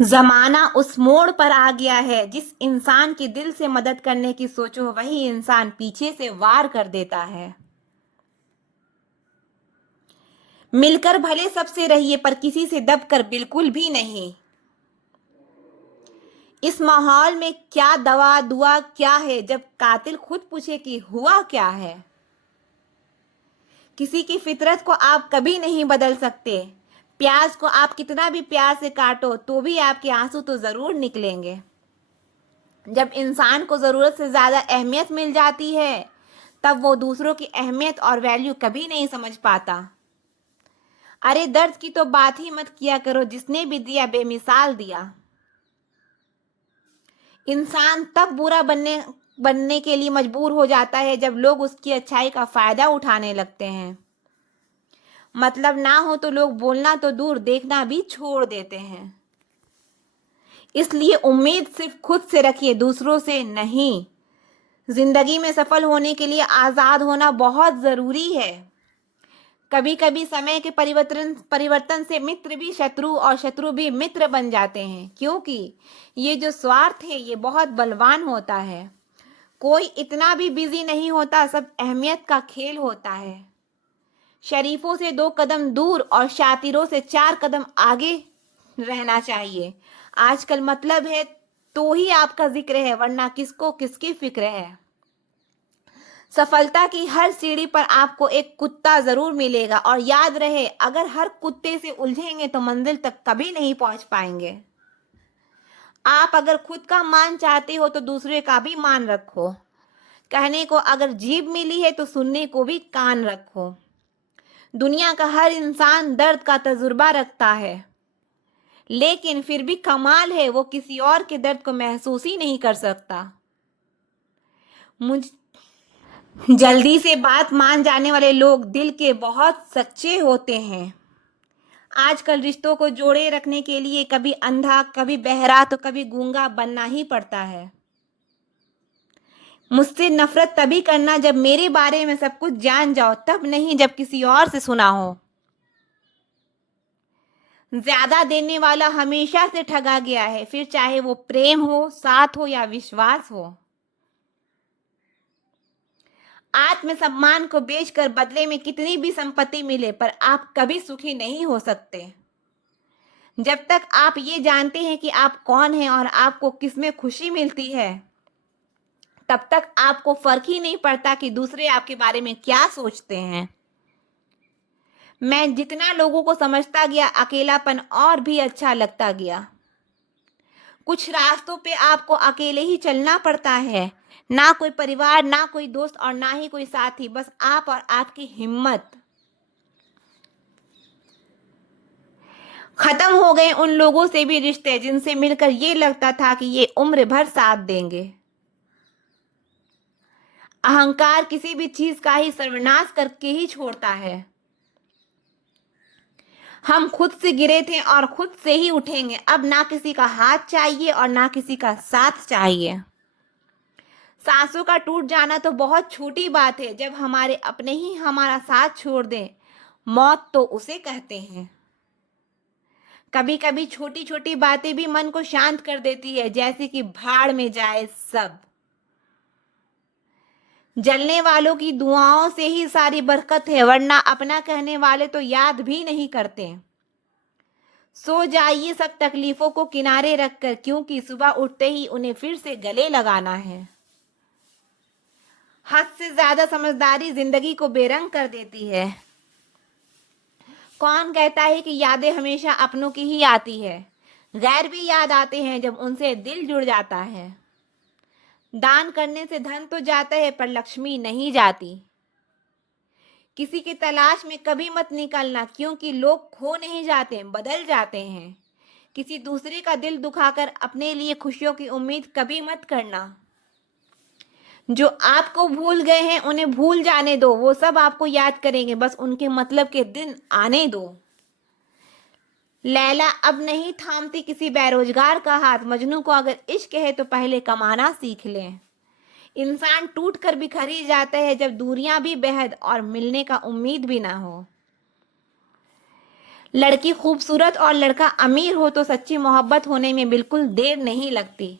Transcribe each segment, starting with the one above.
जमाना उस मोड़ पर आ गया है, जिस इंसान के दिल से मदद करने की सोचो वही इंसान पीछे से वार कर देता है। मिलकर भले सबसे रहिए पर किसी से दबकर बिल्कुल भी नहीं। इस माहौल में क्या दवा दुआ क्या है, जब कातिल खुद पूछे कि हुआ क्या है। किसी की फितरत को आप कभी नहीं बदल सकते। प्याज को आप कितना भी प्यार से काटो तो भी आपके आंसू तो जरूर निकलेंगे। जब इंसान को ज़रूरत से ज़्यादा अहमियत मिल जाती है तब वो दूसरों की अहमियत और वैल्यू कभी नहीं समझ पाता। अरे दर्द की तो बात ही मत किया करो, जिसने भी दिया बेमिसाल दिया। इंसान तब बुरा बनने के लिए मजबूर हो जाता है जब लोग उसकी अच्छाई का फायदा उठाने लगते हैं। मतलब ना हो तो लोग बोलना तो दूर देखना भी छोड़ देते हैं। इसलिए उम्मीद सिर्फ खुद से रखिए, दूसरों से नहीं। जिंदगी में सफल होने के लिए आजाद होना बहुत जरूरी है। कभी कभी समय के परिवर्तन से मित्र भी शत्रु और शत्रु भी मित्र बन जाते हैं, क्योंकि ये जो स्वार्थ है ये बहुत बलवान होता है। कोई इतना भी बिजी नहीं होता, सब अहमियत का खेल होता है। शरीफों से 2 कदम दूर और शातिरों से 4 कदम आगे रहना चाहिए। आजकल मतलब है तो ही आपका जिक्र है, वरना किसको किसकी फिक्र है। सफलता की हर सीढ़ी पर आपको एक कुत्ता जरूर मिलेगा, और याद रहे अगर हर कुत्ते से उलझेंगे तो मंजिल तक कभी नहीं पहुंच पाएंगे। आप अगर खुद का मान चाहते हो तो दूसरे का भी मान रखो। कहने को अगर जीभ मिली है तो सुनने को भी कान रखो। दुनिया का हर इंसान दर्द का तजुर्बा रखता है, लेकिन फिर भी कमाल है वो किसी और के दर्द को महसूस ही नहीं कर सकता। मुझ जल्दी से बात मान जाने वाले लोग दिल के बहुत सच्चे होते हैं। आजकल रिश्तों को जोड़े रखने के लिए कभी अंधा कभी बहरा तो कभी गूंगा बनना ही पड़ता है। मुझसे नफरत तभी करना जब मेरे बारे में सब कुछ जान जाओ, तब नहीं जब किसी और से सुना हो। ज्यादा देने वाला हमेशा से ठगा गया है, फिर चाहे वो प्रेम हो, साथ हो या विश्वास हो। आत्मसम्मान को बेचकर बदले में कितनी भी संपत्ति मिले पर आप कभी सुखी नहीं हो सकते। जब तक आप ये जानते हैं कि आप कौन हैं और आपको किसमें खुशी मिलती है, तब तक आपको फर्क ही नहीं पड़ता कि दूसरे आपके बारे में क्या सोचते हैं। मैं जितना लोगों को समझता गया, अकेलापन और भी अच्छा लगता गया। कुछ रास्तों पे आपको अकेले ही चलना पड़ता है। ना कोई परिवार, ना कोई दोस्त और ना ही कोई साथी, बस आप और आपकी हिम्मत। खत्म हो गए उन लोगों से भी रिश्ते जिनसे मिलकर ये लगता था कि ये उम्र भर साथ देंगे। अहंकार किसी भी चीज का ही सर्वनाश करके ही छोड़ता है। हम खुद से गिरे थे और खुद से ही उठेंगे। अब ना किसी का हाथ चाहिए और ना किसी का साथ चाहिए। सांसों का टूट जाना तो बहुत छोटी बात है, जब हमारे अपने ही हमारा साथ छोड़ दें। मौत तो उसे कहते हैं। कभी कभी छोटी छोटी बातें भी मन को शांत कर देती है, जैसे कि भाड़ में जाए सब। जलने वालों की दुआओं से ही सारी बरकत है, वरना अपना कहने वाले तो याद भी नहीं करते। सो जाइए सब तकलीफों को किनारे रखकर, क्योंकि सुबह उठते ही उन्हें फिर से गले लगाना है। हद से ज्यादा समझदारी जिंदगी को बेरंग कर देती है। कौन कहता है कि यादें हमेशा अपनों की ही आती है। गैर भी याद आते हैं जब उनसे दिल जुड़ जाता है। दान करने से धन तो जाता है पर लक्ष्मी नहीं जाती। किसी की तलाश में कभी मत निकलना, क्योंकि लोग खो नहीं जाते, बदल जाते हैं। किसी दूसरे का दिल दुखाकर अपने लिए खुशियों की उम्मीद कभी मत करना। जो आपको भूल गए हैं उन्हें भूल जाने दो, वो सब आपको याद करेंगे, बस उनके मतलब के दिन आने दो। लैला अब नहीं थामती किसी बेरोजगार का हाथ, मजनू को अगर इश्क है तो पहले कमाना सीख लें। इंसान टूट कर बिखर ही जाता है जब दूरियां भी बेहद और मिलने का उम्मीद भी ना हो। लड़की खूबसूरत और लड़का अमीर हो तो सच्ची मोहब्बत होने में बिल्कुल देर नहीं लगती।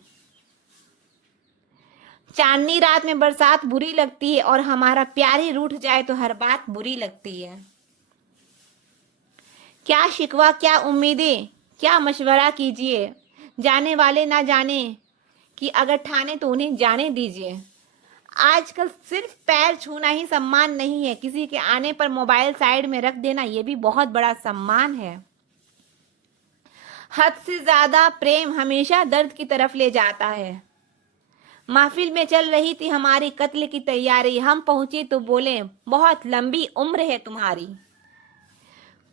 चांदनी रात में बरसात बुरी लगती है और हमारा प्यार ही रूठ जाए तो हर बात बुरी लगती है। क्या शिकवा, क्या उम्मीदें, क्या मशवरा कीजिए, जाने वाले ना जाने कि अगर ठाने तो उन्हें जाने दीजिए। आजकल सिर्फ पैर छूना ही सम्मान नहीं है, किसी के आने पर मोबाइल साइड में रख देना ये भी बहुत बड़ा सम्मान है। हद से ज्यादा प्रेम हमेशा दर्द की तरफ ले जाता है। महफिल में चल रही थी हमारी कत्ल की तैयारी, हम पहुंचे तो बोले बहुत लंबी उम्र है तुम्हारी।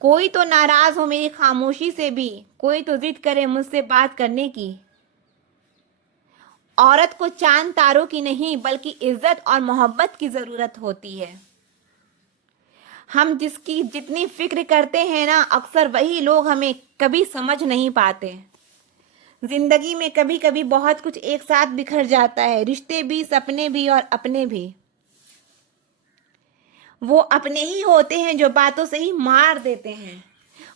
कोई तो नाराज हो मेरी खामोशी से भी, कोई तो जिद करे मुझसे बात करने की। औरत को चांद तारों की नहीं बल्कि इज्जत और मोहब्बत की जरूरत होती है। हम जिसकी जितनी फिक्र करते हैं ना, अक्सर वही लोग हमें कभी समझ नहीं पाते। जिंदगी में कभी कभी बहुत कुछ एक साथ बिखर जाता है, रिश्ते भी, सपने भी और अपने भी। वो अपने ही होते हैं जो बातों से ही मार देते हैं,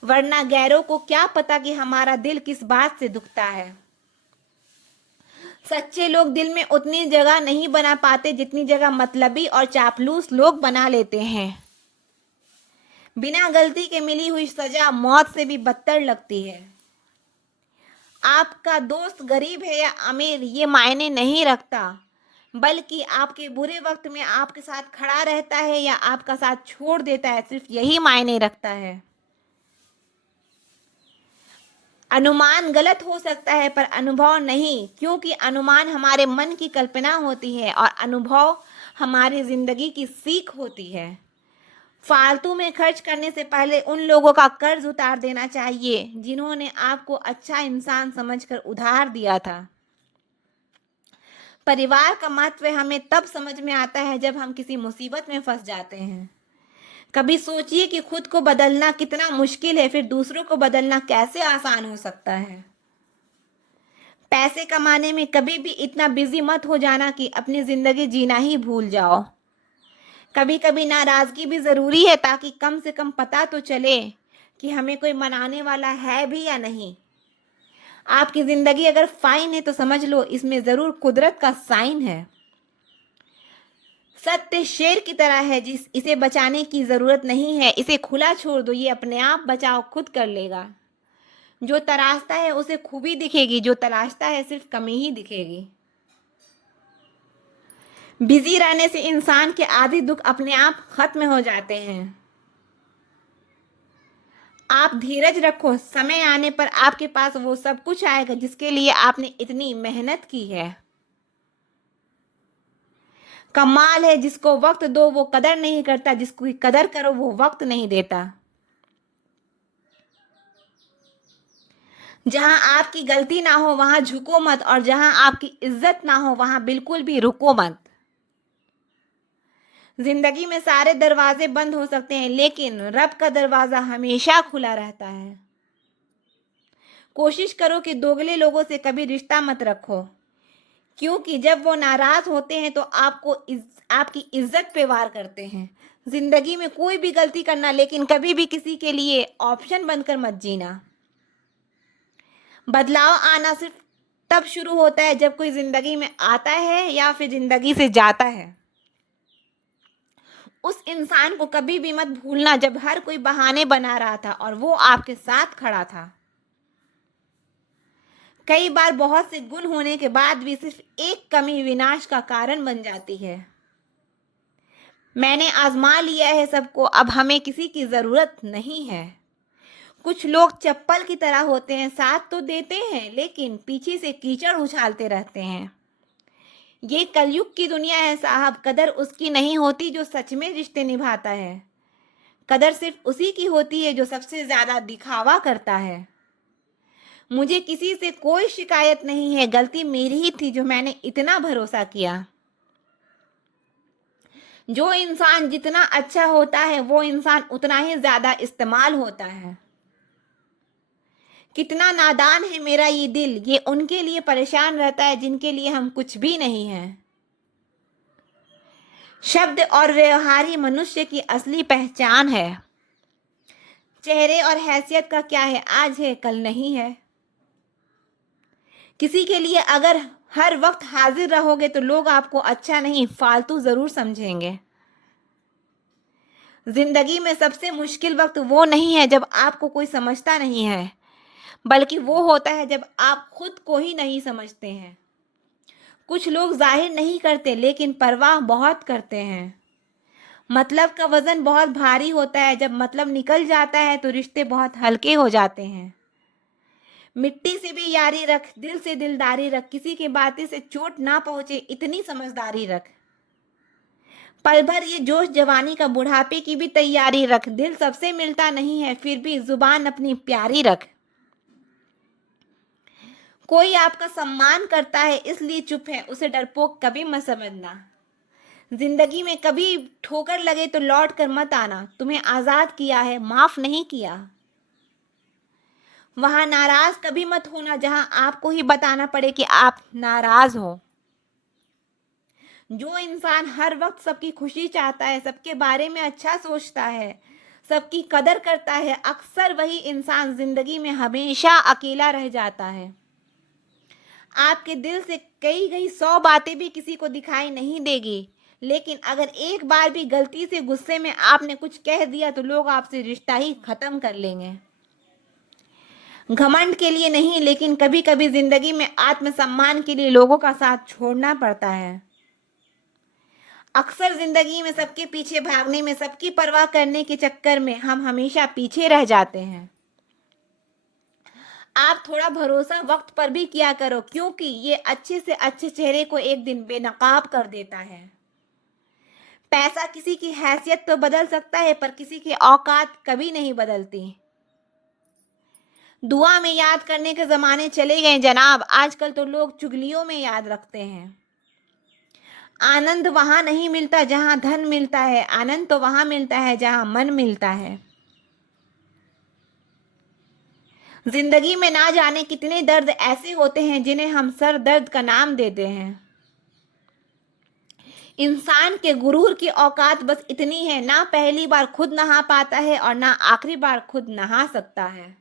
वरना गैरों को क्या पता कि हमारा दिल किस बात से दुखता है। सच्चे लोग दिल में उतनी जगह नहीं बना पाते जितनी जगह मतलबी और चापलूस लोग बना लेते हैं। बिना गलती के मिली हुई सजा मौत से भी बदतर लगती है। आपका दोस्त गरीब है या अमीर ये मायने नहीं रखता, बल्कि आपके बुरे वक्त में आपके साथ खड़ा रहता है या आपका साथ छोड़ देता है, सिर्फ यही मायने रखता है। अनुमान गलत हो सकता है पर अनुभव नहीं, क्योंकि अनुमान हमारे मन की कल्पना होती है और अनुभव हमारी जिंदगी की सीख होती है। फालतू में खर्च करने से पहले उन लोगों का कर्ज उतार देना चाहिए जिन्होंने आपको अच्छा इंसान समझकर उधार दिया था। परिवार का महत्व हमें तब समझ में आता है जब हम किसी मुसीबत में फंस जाते हैं। कभी सोचिए कि खुद को बदलना कितना मुश्किल है, फिर दूसरों को बदलना कैसे आसान हो सकता है। पैसे कमाने में कभी भी इतना बिजी मत हो जाना कि अपनी जिंदगी जीना ही भूल जाओ। कभी कभी नाराजगी भी जरूरी है ताकि कम से कम पता तो चले कि हमें कोई मनाने वाला है भी या नहीं। आपकी जिंदगी अगर फाइन है तो समझ लो इसमें जरूर कुदरत का साइन है। सत्य शेर की तरह है, जिस इसे बचाने की जरूरत नहीं है, इसे खुला छोड़ दो, ये अपने आप बचाव खुद कर लेगा। जो तराशता है उसे खूबी दिखेगी, जो तलाशता है सिर्फ कमी ही दिखेगी। बिजी रहने से इंसान के आधे दुख अपने आप खत्म हो जाते हैं। आप धीरज रखो, समय आने पर आपके पास वो सब कुछ आएगा जिसके लिए आपने इतनी मेहनत की है। कमाल है जिसको वक्त दो वो कदर नहीं करता, जिसको कदर करो वो वक्त नहीं देता। जहां आपकी गलती ना हो वहां झुको मत, और जहां आपकी इज्जत ना हो वहां बिल्कुल भी रुको मत। जिंदगी में सारे दरवाजे बंद हो सकते हैं लेकिन रब का दरवाजा हमेशा खुला रहता है। कोशिश करो कि दोगले लोगों से कभी रिश्ता मत रखो, क्योंकि जब वो नाराज होते हैं तो आपकी इज्जत पे वार करते हैं। जिंदगी में कोई भी गलती करना, लेकिन कभी भी किसी के लिए ऑप्शन बनकर मत जीना। बदलाव आना सिर्फ तब शुरू होता है जब कोई जिंदगी में आता है या फिर जिंदगी से जाता है। उस इंसान को कभी भी मत भूलना जब हर कोई बहाने बना रहा था और वो आपके साथ खड़ा था। कई बार बहुत से गुण होने के बाद भी सिर्फ एक कमी विनाश का कारण बन जाती है। मैंने आजमा लिया है सबको, अब हमें किसी की जरूरत नहीं है। कुछ लोग चप्पल की तरह होते हैं, साथ तो देते हैं लेकिन पीछे से कीचड़ उछालते रहते हैं। ये कलयुग की दुनिया है साहब, कदर उसकी नहीं होती जो सच में रिश्ते निभाता है। कदर सिर्फ उसी की होती है जो सबसे ज्यादा दिखावा करता है। मुझे किसी से कोई शिकायत नहीं है, गलती मेरी ही थी जो मैंने इतना भरोसा किया। जो इंसान जितना अच्छा होता है वो इंसान उतना ही ज्यादा इस्तेमाल होता है। कितना नादान है मेरा ये दिल, ये उनके लिए परेशान रहता है जिनके लिए हम कुछ भी नहीं हैं। शब्द और व्यवहार ही मनुष्य की असली पहचान है। चेहरे और हैसियत का क्या है, आज है कल नहीं है। किसी के लिए अगर हर वक्त हाजिर रहोगे तो लोग आपको अच्छा नहीं, फालतू जरूर समझेंगे। जिंदगी में सबसे मुश्किल वक्त वो नहीं है जब आपको कोई समझता नहीं है, बल्कि वो होता है जब आप खुद को ही नहीं समझते हैं। कुछ लोग जाहिर नहीं करते लेकिन परवाह बहुत करते हैं। मतलब का वजन बहुत भारी होता है, जब मतलब निकल जाता है तो रिश्ते बहुत हल्के हो जाते हैं। मिट्टी से भी यारी रख, दिल से दिलदारी रख, किसी की बातें से चोट ना पहुंचे इतनी समझदारी रख। पल भर ये जोश जवानी का, बुढ़ापे की भी तैयारी रख। दिल सबसे मिलता नहीं है फिर भी जुबान अपनी प्यारी रख। कोई आपका सम्मान करता है इसलिए चुप है, उसे डरपोक कभी मत समझना। जिंदगी में कभी ठोकर लगे तो लौट कर मत आना, तुम्हें आजाद किया है माफ नहीं किया। वहां नाराज कभी मत होना जहां आपको ही बताना पड़े कि आप नाराज हो। जो इंसान हर वक्त सबकी खुशी चाहता है, सबके बारे में अच्छा सोचता है, सबकी कदर करता है, अक्सर वही इंसान जिंदगी में हमेशा अकेला रह जाता है। आपके दिल से कही गई 100 बातें भी किसी को दिखाई नहीं देगी, लेकिन अगर एक बार भी गलती से गुस्से में आपने कुछ कह दिया तो लोग आपसे रिश्ता ही खत्म कर लेंगे। घमंड के लिए नहीं, लेकिन कभी कभी जिंदगी में आत्मसम्मान के लिए लोगों का साथ छोड़ना पड़ता है। अक्सर जिंदगी में सबके पीछे भागने में, सबकी परवाह करने के चक्कर में हम हमेशा पीछे रह जाते हैं। आप थोड़ा भरोसा वक्त पर भी किया करो, क्योंकि ये अच्छे से अच्छे चेहरे को एक दिन बेनकाब कर देता है। पैसा किसी की हैसियत तो बदल सकता है, पर किसी की औकात कभी नहीं बदलती। दुआ में याद करने के जमाने चले गए जनाब, आजकल तो लोग चुगलियों में याद रखते हैं। आनंद वहां नहीं मिलता जहां धन मिलता है, आनंद तो वहां मिलता है जहां मन मिलता है। जिंदगी में ना जाने कितने दर्द ऐसे होते हैं जिन्हें हम सर दर्द का नाम देते हैं। इंसान के गुरूर की औकात बस इतनी है, ना पहली बार खुद नहा पाता है और ना आखिरी बार खुद नहा सकता है।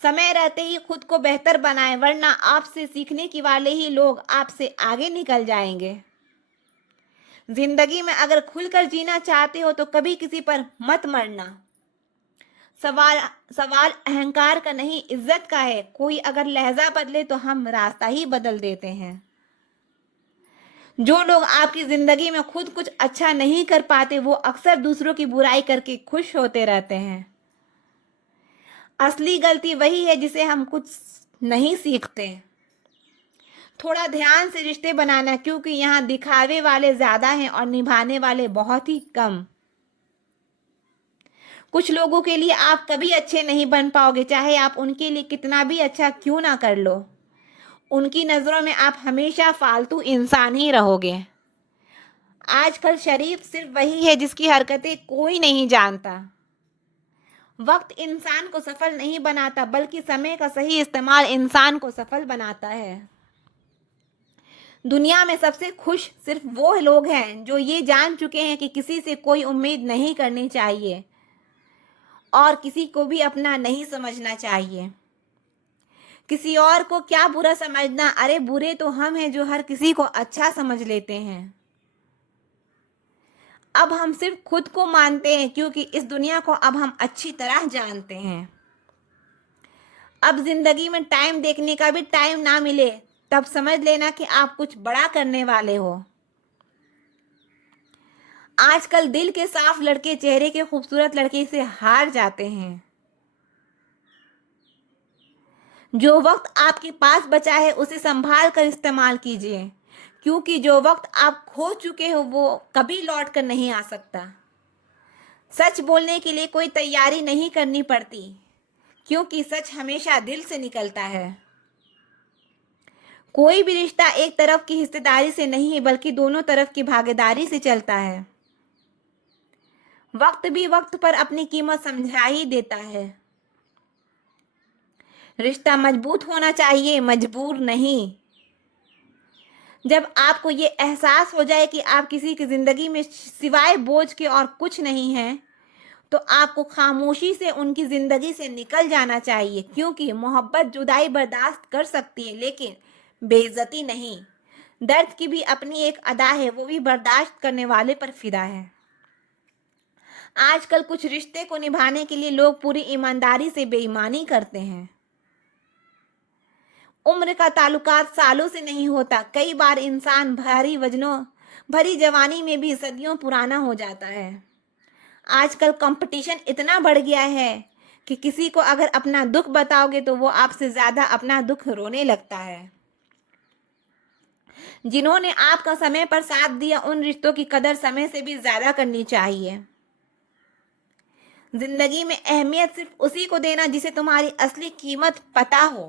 समय रहते ही खुद को बेहतर बनाएं, वरना आपसे सीखने की वाले ही लोग आपसे आगे निकल जाएंगे। जिंदगी में अगर खुलकर जीना चाहते हो तो कभी किसी पर मत मरना। सवाल सवाल अहंकार का नहीं, इज्जत का है। कोई अगर लहजा बदले तो हम रास्ता ही बदल देते हैं। जो लोग आपकी जिंदगी में खुद कुछ अच्छा नहीं कर पाते, वो अक्सर दूसरों की बुराई करके खुश होते रहते हैं। असली गलती वही है जिसे हम कुछ नहीं सीखते। थोड़ा ध्यान से रिश्ते बनाना, क्योंकि यहाँ दिखावे वाले ज्यादा हैं और निभाने वाले बहुत ही कम। कुछ लोगों के लिए आप कभी अच्छे नहीं बन पाओगे, चाहे आप उनके लिए कितना भी अच्छा क्यों ना कर लो। उनकी नज़रों में आप हमेशा फालतू इंसान ही रहोगे। आजकल शरीफ सिर्फ वही है जिसकी हरकतें कोई नहीं जानता। वक्त इंसान को सफल नहीं बनाता, बल्कि समय का सही इस्तेमाल इंसान को सफल बनाता है। दुनिया में सबसे खुश सिर्फ वो लोग हैं जो ये जान चुके हैं कि किसी से कोई उम्मीद नहीं करनी चाहिए और किसी को भी अपना नहीं समझना चाहिए। किसी और को क्या बुरा समझना, अरे बुरे तो हम हैं जो हर किसी को अच्छा समझ लेते हैं। अब हम सिर्फ खुद को मानते हैं, क्योंकि इस दुनिया को अब हम अच्छी तरह जानते हैं। अब जिंदगी में टाइम देखने का भी टाइम ना मिले, तब समझ लेना कि आप कुछ बड़ा करने वाले हो। आजकल दिल के साफ लड़के चेहरे के खूबसूरत लड़के से हार जाते हैं। जो वक्त आपके पास बचा है उसे संभाल कर इस्तेमाल कीजिए, क्योंकि जो वक्त आप खो चुके हो वो कभी लौट कर नहीं आ सकता। सच बोलने के लिए कोई तैयारी नहीं करनी पड़ती, क्योंकि सच हमेशा दिल से निकलता है। कोई भी रिश्ता एक तरफ की हिस्सेदारी से नहीं, बल्कि दोनों तरफ की भागीदारी से चलता है। वक्त भी वक्त पर अपनी कीमत समझा ही देता है। रिश्ता मजबूत होना चाहिए, मजबूर नहीं। जब आपको ये एहसास हो जाए कि आप किसी की जिंदगी में सिवाय बोझ के और कुछ नहीं हैं, तो आपको खामोशी से उनकी ज़िंदगी से निकल जाना चाहिए, क्योंकि मोहब्बत जुदाई बर्दाश्त कर सकती है लेकिन बेइज्जती नहीं। दर्द की भी अपनी एक अदा है, वो भी बर्दाश्त करने वाले पर फिदा है। आजकल कुछ रिश्ते को निभाने के लिए लोग पूरी ईमानदारी से बेईमानी करते हैं। उम्र का ताल्लुकात सालों से नहीं होता। कई बार इंसान भरी जवानी में भी सदियों पुराना हो जाता है। आजकल कंपटीशन इतना बढ़ गया है कि किसी को अगर अपना दुख बताओगे तो वो आपसे ज़्यादा अपना दुख रोने लगता है। जिन्होंने आपका समय पर साथ दिया, उन रिश्तों की कदर समय से भी ज़्यादा करनी चाहिए। जिंदगी में अहमियत सिर्फ उसी को देना जिसे तुम्हारी असली कीमत पता हो।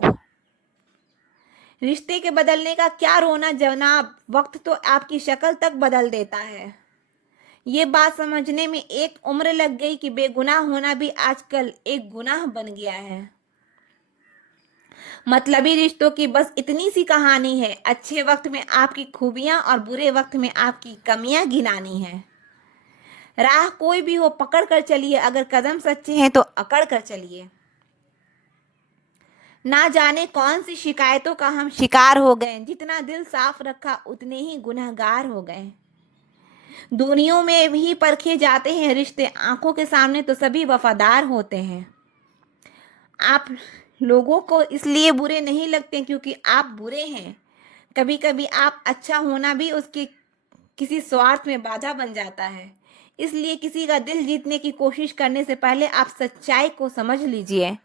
रिश्ते के बदलने का क्या रोना जनाब, वक्त तो आपकी शक्ल तक बदल देता है। ये बात समझने में एक उम्र लग गई कि बेगुनाह होना भी आजकल एक गुनाह बन गया है। मतलबी रिश्तों की बस इतनी सी कहानी है। अच्छे वक्त में आपकी खूबियां और बुरे वक्त में आपकी कमियां गिनानी है। राह कोई भी हो पकड़ कर चलिए, अगर कदम सच्चे हैं तो अकड़ कर चलिए। ना जाने कौन सी शिकायतों का हम शिकार हो गए। जितना दिल साफ रखा उतने ही गुनहगार हो गए। दुनिया में भी परखे जाते हैं रिश्ते, आंखों के सामने तो सभी वफादार होते हैं। आप लोगों को इसलिए बुरे नहीं लगते क्योंकि आप बुरे हैं। कभी कभी आप अच्छा होना भी उसके किसी स्वार्थ में बाधा बन जाता है। इसलिए किसी का दिल जीतने की कोशिश करने से पहले आप सच्चाई को समझ लीजिए।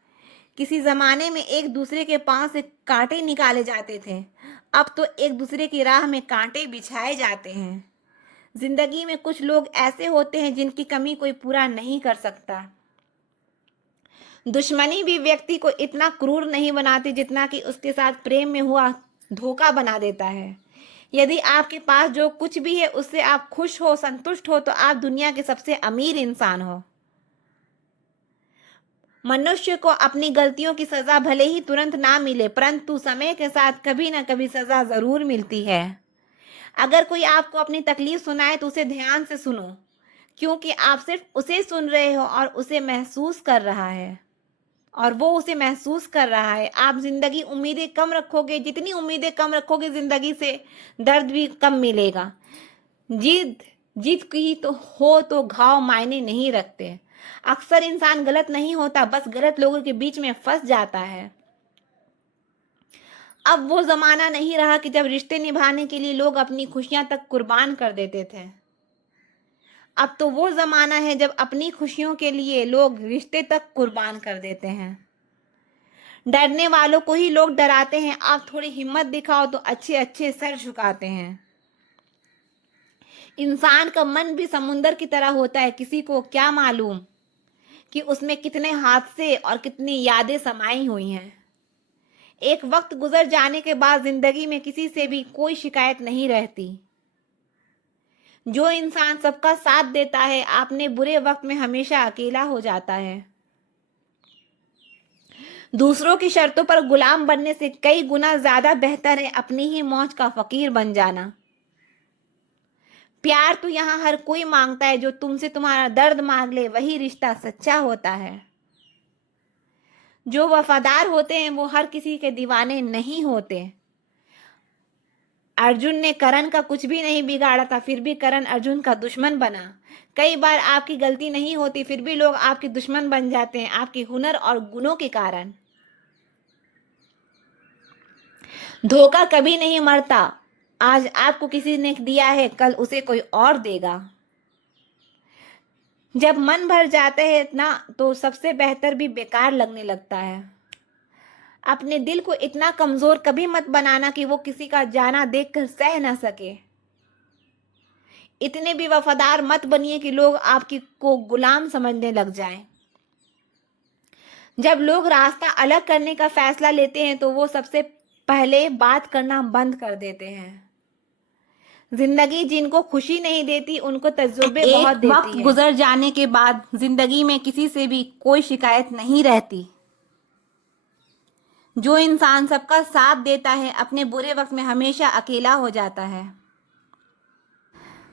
किसी ज़माने में एक दूसरे के पांव से कांटे निकाले जाते थे, अब तो एक दूसरे की राह में कांटे बिछाए जाते हैं। जिंदगी में कुछ लोग ऐसे होते हैं जिनकी कमी कोई पूरा नहीं कर सकता। दुश्मनी भी व्यक्ति को इतना क्रूर नहीं बनाती जितना कि उसके साथ प्रेम में हुआ धोखा बना देता है। यदि आपके पास जो कुछ भी है उससे आप खुश हो, संतुष्ट हो, तो आप दुनिया के सबसे अमीर इंसान हो। मनुष्य को अपनी गलतियों की सजा भले ही तुरंत ना मिले, परंतु समय के साथ कभी ना कभी सजा जरूर मिलती है। अगर कोई आपको अपनी तकलीफ सुनाए तो उसे ध्यान से सुनो, क्योंकि आप सिर्फ उसे सुन रहे हो और उसे महसूस कर रहा है और वो उसे महसूस कर रहा है। आप जिंदगी उम्मीदें कम रखोगे, जितनी उम्मीदें कम रखोगे जिंदगी से दर्द भी कम मिलेगा। जीत की तो घाव मायने नहीं रखते। अक्सर इंसान गलत नहीं होता, बस गलत लोगों के बीच में फंस जाता है। अब वो जमाना नहीं रहा कि जब रिश्ते निभाने के लिए लोग अपनी खुशियां तक कुर्बान कर देते थे। अब तो वो जमाना है जब अपनी खुशियों के लिए लोग रिश्ते तक कुर्बान कर देते हैं। डरने वालों को ही लोग डराते हैं। आप थोड़ी हिम्मत दिखाओ तो अच्छे अच्छे सर झुकाते हैं। इंसान का मन भी समुंदर की तरह होता है। किसी को क्या मालूम कि उसमें कितने हादसे और कितनी यादें समाई हुई हैं। एक वक्त गुजर जाने के बाद जिंदगी में किसी से भी कोई शिकायत नहीं रहती। जो इंसान सबका साथ देता है अपने बुरे वक्त में हमेशा अकेला हो जाता है। दूसरों की शर्तों पर गुलाम बनने से कई गुना ज्यादा बेहतर है अपनी ही मौज का फकीर बन जाना। प्यार तो यहाँ हर कोई मांगता है। जो तुमसे तुम्हारा दर्द मांग ले वही रिश्ता सच्चा होता है। जो वफादार होते हैं वो हर किसी के दीवाने नहीं होते। अर्जुन ने करण का कुछ भी नहीं बिगाड़ा था, फिर भी करण अर्जुन का दुश्मन बना। कई बार आपकी गलती नहीं होती, फिर भी लोग आपके दुश्मन बन जाते हैं आपके हुनर और गुणों के कारण। धोखा कभी नहीं मरता। आज आपको किसी ने दिया है, कल उसे कोई और देगा। जब मन भर जाते हैं ना तो सबसे बेहतर भी बेकार लगने लगता है। अपने दिल को इतना कमजोर कभी मत बनाना कि वो किसी का जाना देखकर सह ना सके। इतने भी वफादार मत बनिए कि लोग आपकी को गुलाम समझने लग जाएं। जब लोग रास्ता अलग करने का फैसला लेते हैं तो वो सबसे पहले बात करना बंद कर देते हैं। जिंदगी जिनको खुशी नहीं देती उनको तजुर्बे बहुत देती है। वक्त गुजर जाने के बाद जिंदगी में किसी से भी कोई शिकायत नहीं रहती। जो इंसान सबका साथ देता है अपने बुरे वक्त में हमेशा अकेला हो जाता है।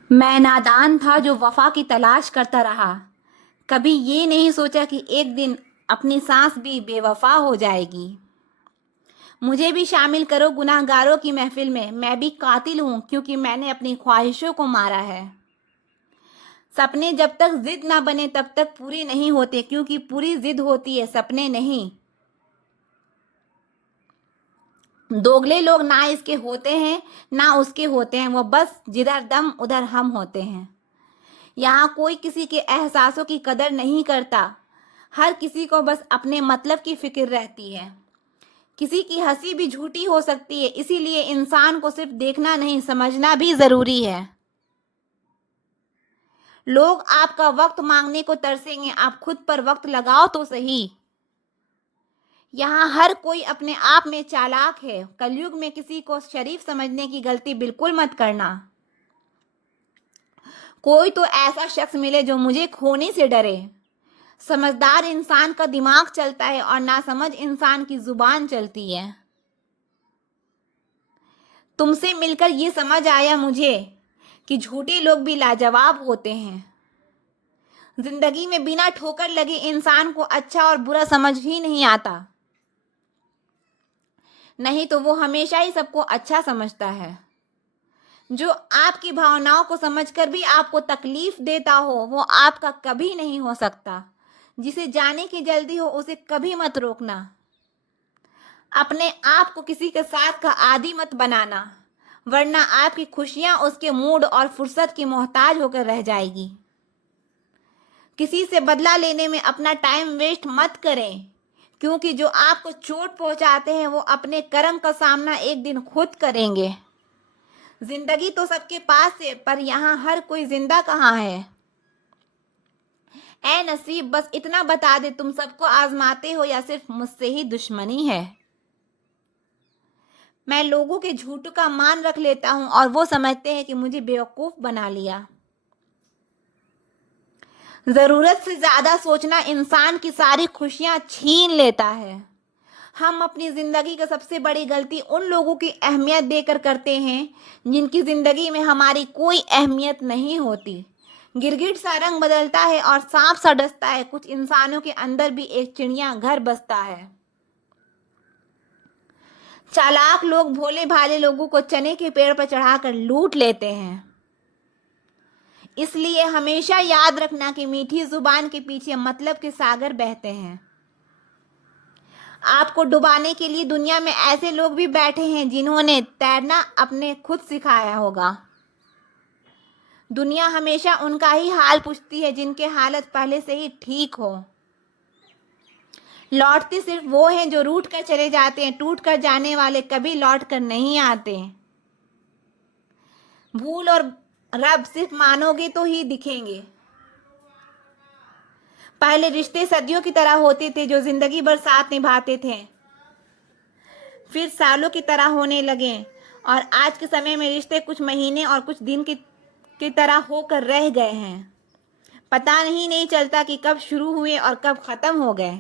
मैं नादान था जो वफा की तलाश करता रहा। कभी ये नहीं सोचा कि एक दिन अपनी सांस भी बेवफा हो जाएगी। मुझे भी शामिल करो गुनाहगारों की महफिल में, मैं भी कातिल हूँ क्योंकि मैंने अपनी ख्वाहिशों को मारा है। सपने जब तक जिद ना बने तब तक पूरे नहीं होते, क्योंकि पूरी जिद होती है, सपने नहीं। दोगले लोग ना इसके होते हैं ना उसके होते हैं, वो बस जिधर दम उधर हम होते हैं। यहाँ कोई किसी के एहसासों की कदर नहीं करता, हर किसी को बस अपने मतलब की फिक्र रहती है। किसी की हंसी भी झूठी हो सकती है, इसीलिए इंसान को सिर्फ देखना नहीं समझना भी जरूरी है। लोग आपका वक्त मांगने को तरसेंगे, आप खुद पर वक्त लगाओ तो सही। यहाँ हर कोई अपने आप में चालाक है, कलयुग में किसी को शरीफ समझने की गलती बिल्कुल मत करना। कोई तो ऐसा शख्स मिले जो मुझे खोने से डरे। समझदार इंसान का दिमाग चलता है और नासमझ इंसान की जुबान चलती है। तुमसे मिलकर ये समझ आया मुझे कि झूठे लोग भी लाजवाब होते हैं। जिंदगी में बिना ठोकर लगे इंसान को अच्छा और बुरा समझ ही नहीं आता, नहीं तो वो हमेशा ही सबको अच्छा समझता है। जो आपकी भावनाओं को समझकर भी आपको तकलीफ देता हो वो आपका कभी नहीं हो सकता। जिसे जाने की जल्दी हो उसे कभी मत रोकना। अपने आप को किसी के साथ का आदी मत बनाना, वरना आपकी खुशियां उसके मूड और फुर्सत की मोहताज होकर रह जाएगी। किसी से बदला लेने में अपना टाइम वेस्ट मत करें, क्योंकि जो आपको चोट पहुंचाते हैं वो अपने कर्म का सामना एक दिन खुद करेंगे। जिंदगी तो सबके पास है, पर यहाँ हर कोई जिंदा कहाँ है। ऐ नसीब, बस इतना बता दे, तुम सबको आजमाते हो या सिर्फ मुझसे ही दुश्मनी है। मैं लोगों के झूठ का मान रख लेता हूँ और वो समझते हैं कि मुझे बेवकूफ बना लिया। जरूरत से ज्यादा सोचना इंसान की सारी खुशियां छीन लेता है। हम अपनी जिंदगी का सबसे बड़ी गलती उन लोगों की अहमियत देकर करते हैं जिनकी जिंदगी में हमारी कोई अहमियत नहीं होती। गिरगिट सा रंग बदलता है और सांप सा डसता है, कुछ इंसानों के अंदर भी एक चिड़िया घर बसता है। चालाक लोग भोले भाले लोगों को चने के पेड़ पर चढ़ाकर लूट लेते हैं। इसलिए हमेशा याद रखना कि मीठी जुबान के पीछे मतलब के सागर बहते हैं। आपको डुबाने के लिए दुनिया में ऐसे लोग भी बैठे हैं जिन्होंने तैरना अपने खुद सिखाया होगा। दुनिया हमेशा उनका ही हाल पूछती है जिनके हालत पहले से ही ठीक हो। लौटते सिर्फ वो हैं जो रूठ कर चले जाते हैं, टूट कर जाने वाले कभी लौट कर नहीं आते। भूल और रब सिर्फ मानोगे तो ही दिखेंगे। पहले रिश्ते सदियों की तरह होते थे जो जिंदगी भर साथ निभाते थे, फिर सालों की तरह होने लगे और आज के समय में रिश्ते कुछ महीने और कुछ दिन की तरह होकर रह गए हैं। पता नहीं चलता कि कब शुरू हुए और कब खत्म हो गए।